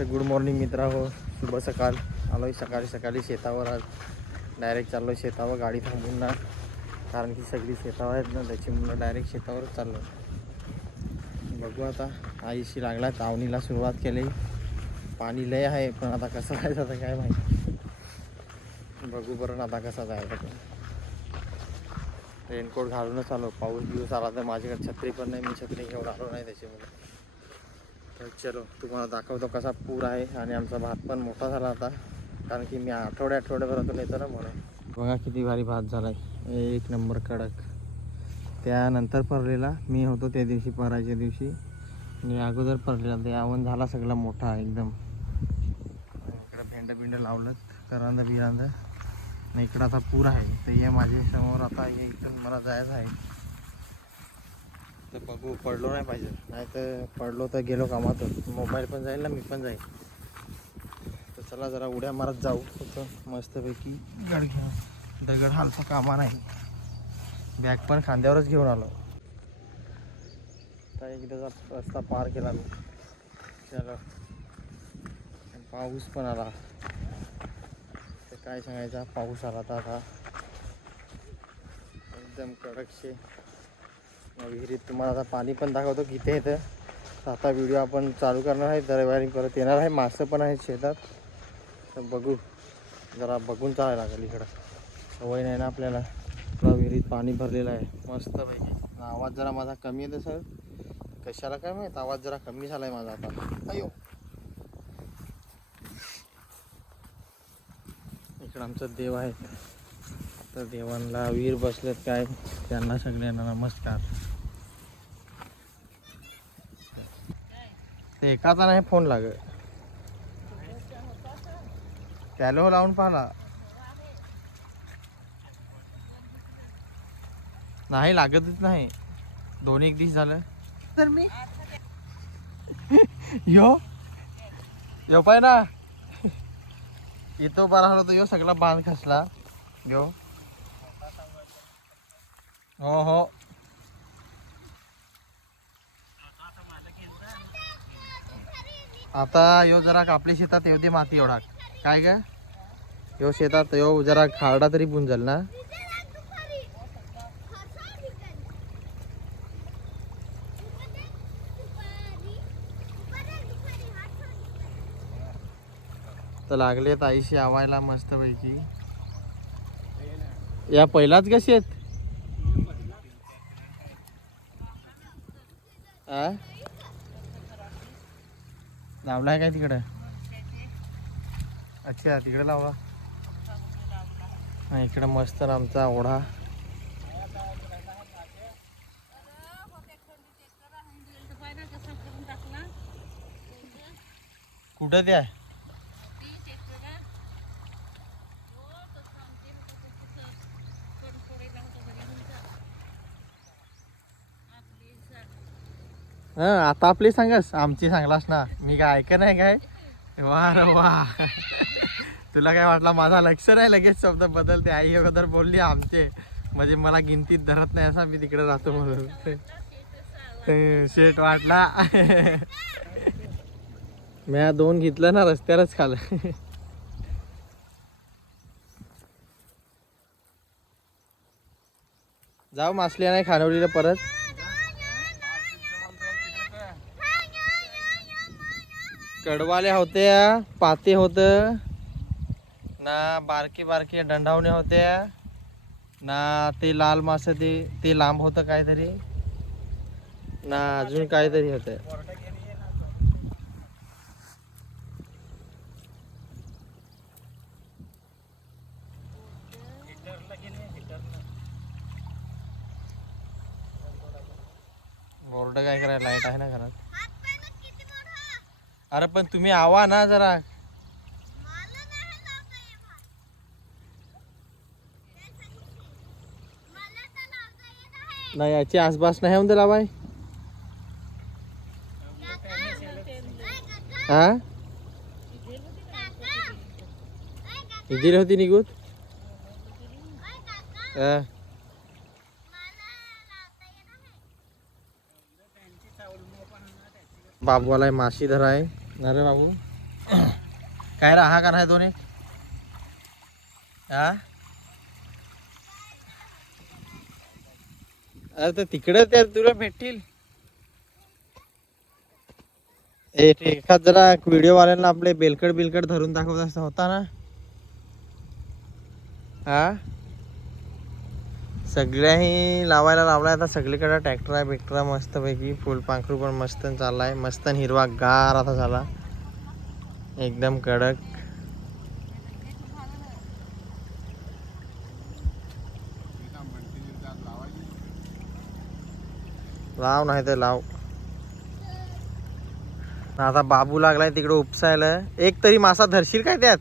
तर good morning मित्रा हो, शुभ सकाळ. आलो आहे सकाळी सकाळी शेतावर. आज डायरेक्ट चाललो शेतावर, गाडी थांबून ना, कारण की सगळी शेतावर आहेत ना, त्याच्यामुळं डायरेक्ट शेतावरच चाललो. बघू आता, आईशी लागला तावणीला सुरुवात केली. पाणी लय आहे, पण आता कसं जायचं आता काय माहिती. बघू बरं आता कसा जायचा. रेनकोट घालूनच आलो, पाऊस दिवस आला तर माझ्याकडे छत्री पण नाही, मी छत्री घेऊन आलो नाही त्याच्यामुळे. तर चलो तुम्हाला दाखवतो कसा पूर आहे. आणि आमचा भात पण मोठा झाला आता, कारण की मी आठवड्यापर्यंत येतो ना म्हणून. बघा किती भारी भात झाला आहे, एक नंबर कडक. त्यानंतर परलेला मी होतो त्या दिवशी, परायच्या दिवशी मी अगोदर परलेला. ते आवण झाला सगळा मोठा एकदम. इकडं भेंड लावलं, करांदा बिरांदा. आणि इकडं आता पूर आहे, तर हे माझ्या समोर आता हे इथून मला जायचं आहे. तर बघू, पडलो नाही पाहिजे, नाही तर पडलो तर गेलो कामात. मोबाईल पण जाईल ना, मी पण जाईल. तर चला जरा उड्या मारत जाऊ फक्त मस्तपैकी. दगड हालचा कामा नाही. बॅग पण खांद्यावरच घेऊन आलो. तर एकदाचा रस्ता पार केला मी. चलो, पाऊस पण आला. तर काय सांगायचा, पाऊस आला तर आता एकदम कडकशे. विहिरीत तुम्हाला आता पाणी पण दाखवतो किती येतं. आता व्हिडिओ आपण चालू करणार आहे, रविवारी परत येणार आहे. मासे पण आहेत शेतात, तर बघू, जरा बघून चालायला लागेल. इकडं सवय नाही ना आपल्याला. विहिरीत पाणी भरलेलं आहे मस्त पैकी. आवाज जरा माझा कमी येतो सर, कशाला काय माहीत, आवाज जरा कमी झाला आहे माझा आता. अयो, इकडं आमचं देव आहे, तर देवांना वीर बसलेत काय, त्यांना सगळ्यांना नमस्कार. ते एकाचा नाही फोन लागत, त्याला लावून पाहिला नाही, लागतच नाही. 2-1 दिवस झालं तर मी यो पाय ना, येतो बरा झाला तर यो सगळा बांध खसला. यो हो हो, आता यो जरा आपल्या शेतात येऊ दे माती एवढा. काय का यो शेतात यो जरा खारडा तरी बुंजल ना. तर लागले आईशी आवायला मस्त पैकी. या पहिलाच कशी आहेत आ, लावलाय काय तिकडं? अच्छा, तिकडे लावला. हा, इकडं मस्त आमचा ओढा. कुठं त्या आता आपली सांगस, आमची सांगलास ना, मी काय ऐक नाही काय. वा रे वा, तुला काय वाटलं माझा लक्ष नाही, लगेच शब्द बदलते. आई अगोदर बोलली आमचे, म्हणजे मला गिनतीत धरत नाही असा मी तिकडे राहतो म्हणून. शेट वाटला. मी 2 घेतलं ना, रस्त्यावरच खाल्लं. जाऊ मासली नाही खानवलीला परत. कडवाले होते, पाते होत ना, बारके बारके दंडावणे होते ना, ते लाल मास ते लांब होतं काहीतरी ना, अजून काहीतरी होत. बोर्ड काय करायला, लाईट आहे ना घरात. अरे पण तुम्ही आवा ना जरा. नाही, याची आसपास नाही होऊन दिला बाय. हा, इजीर होती निघूत. बाबूवाला माशी धराय. अरे बाबू, काय रा हा का नाही दोन्ही हा अरे तर तिकडे त्या तुला भेटतील एखाद जरा व्हिडिओ वाल्यांना आपले बेलकड बिलकड धरून दाखवत असता होता ना हा सगळ्याही लावायला लावलाय आता सगळीकडे ट्रॅक्टर आहे बिक्टर मस्त पैकी फुल पाखरू पण मस्त चाललाय मस्त हिरवा गार आता झाला एकदम कडक लाव नाही तर लाव आता बाबू लागलाय तिकडे उपसायला एक तरी मासा धरशील काय त्यात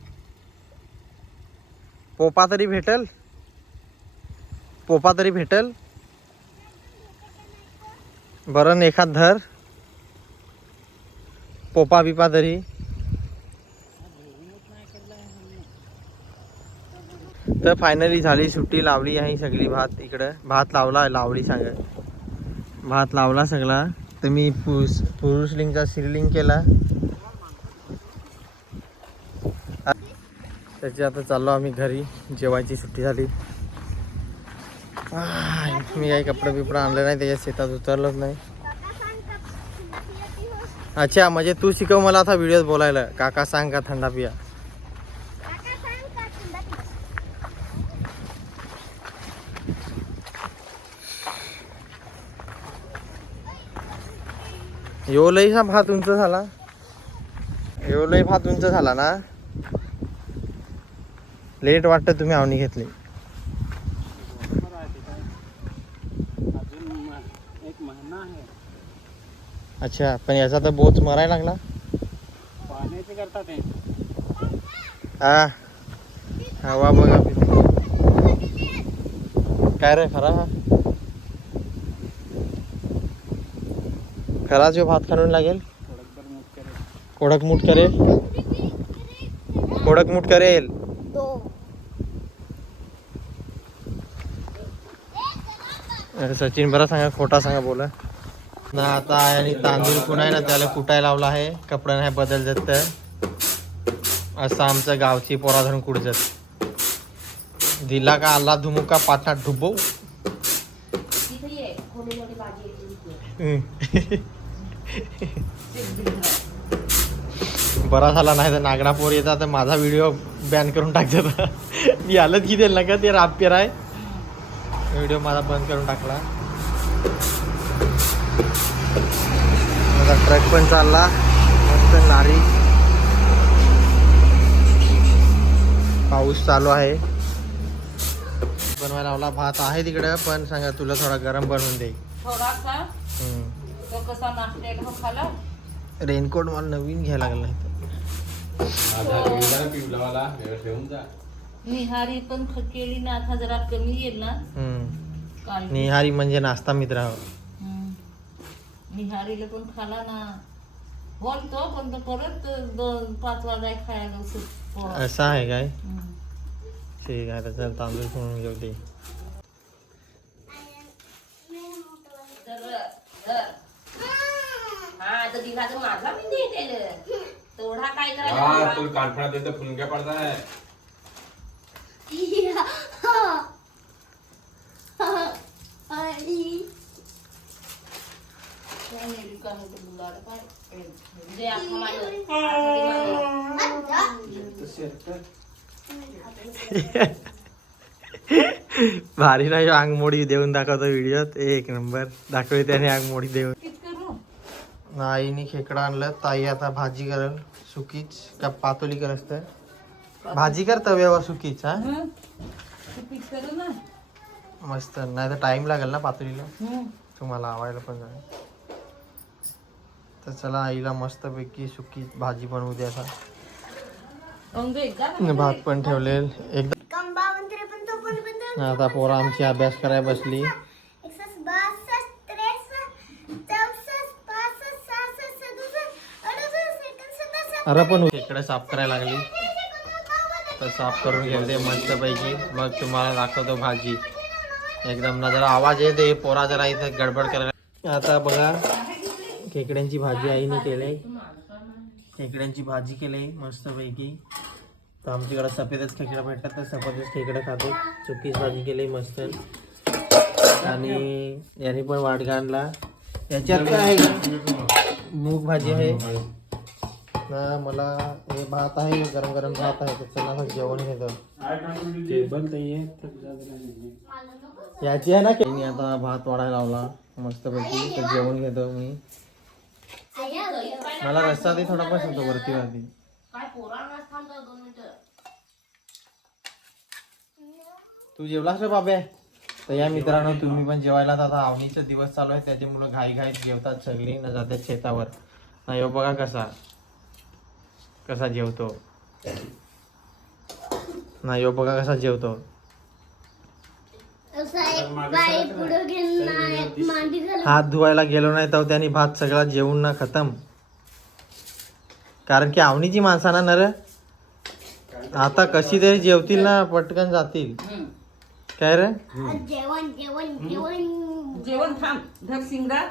पोपा तरी भेटल बरं एखाद धर पोपा बिपा तरी तर फायनली झाली सुट्टी लावली आहे सगळी भात इकडं भात लावली सांग भात लावला सगळा तर मी पुरुष लिंगचा सिरलिंग केला त्याची आता चाललो आम्ही घरी जेवायची सुट्टी झाली मी काही कपडे बिपडे आणले नाही त्याच्या शेतात उतरलोच नाही अच्छा म्हणजे तू शिकव मला आता व्हिडिओत बोलायला काका सांग का थंडा पिया यो लई हा भात उंच झाला ना लेट वाटतं तुम्ही आवनी घेतली अच्छा पण याचा तर बोच मरायला लागला हा हवा बघा काय रे खरा जो भात खाणून लागेल कोडकमूट करेल सचिन बरा सांगा खोटा सांगा बोला ना आता आणि तांदूळ कुणाय ना त्याला कुटायला लावला आहे कपडा नाही बदल जात असं आमचं गावची पोरा धरून कुठ जात दिला का आला धुमुका पाटात डुबो बरा झाला नाही तर नागडा पोर येतात तर माझा व्हिडिओ बॅन करून टाकतात मी आलंच की ना का ते रापेर आहे व्हिडिओ माझा बंद करून टाकला माझा ट्रक पण चालला मस्त लारी पाऊस चालू आहे बनवायला लावला भात आहे तिकडे पण सांगा तुला थोडा गरम बनवून दे रेनकोट मला नवीन घ्यायला लागला निहारी पण केली ना आता जरा कमी येईल ना निहारी म्हणजे नाश्ता मित्र निहारीला पण खाला ना बोलतो पण तो परत 2-5 वाजाय खायला असं आहे काय ठीक आहे तर तांदूळ म्हणून घेऊ दे माझा तेवढा काय करायला तुला कॉन्फिडन्स देतो फुनक्या पडताय भारी नाही अंगमोडी देऊन दाखवतो व्हिडिओत एक नंबर दाखवते त्याने अंगमोडी देऊन आईने खेकडा आणलं ताई आता भाजी करल सुकीच का पातोली कर असतं भाजी कर तव्यावर सुकीच हा मस्त नाही तर टाइम लागेल ना पातोलीला तुम्हाला आवायला पण जाईल तर चला आईला मस्त पैकी सुकी भाजी बनवू द्या भात पण ठेवलेल एकदम आता पोरा आमची अभ्यास करायला बसली अरे पण इकडे साफ करायला लागली तर साफ करून घेते मस्त पैकी मग तुम्हाला दाखवतो भाजी एकदम ना जरा आवाज येते पोरा जरा इथं गडबड करायला आता बघा खेकड्यांची भाजी आईने केली खेकड्यांची भाजी केली मस्तपैकी. तर आमच्याकडे सफेदच खेकडा भेटतात तर सफेदच खेकडा खातो. चुकीच भाजी केली मस्त. आणि याने पण वाटगा आणला. याच्यात काय आहे मूग भाजी आहे ना. मला हे भात आहे गरम गरम भात आहे तर चला जेवण घेतो. याची आहे ना मी आता भात वाढायला लावला मस्तपैकी तर जेवण घेतो मी. मला रस्ता ते थोडा पण होतो वरती वरती. तू जेवलास रे बाबे. तर या मित्रांनो तुम्ही पण जेवायला. आता आवणीचा दिवस चालू आहे त्याच्यामुळे घाई घाईत जेवतात सगळी न जातात शेतावर. नाही हो बघा कसा कसा जेवतो. नाही हो बघा कसा जेवतो. हात धुवायला गेलो नाही तर त्यांनी भात सगळा जेवून ना खतम. कारण की आवणीची माणसाना नर आता कशी तरी जेवतील ना पटकन जातील. काय रे जेवण थांब. धग सिंगरा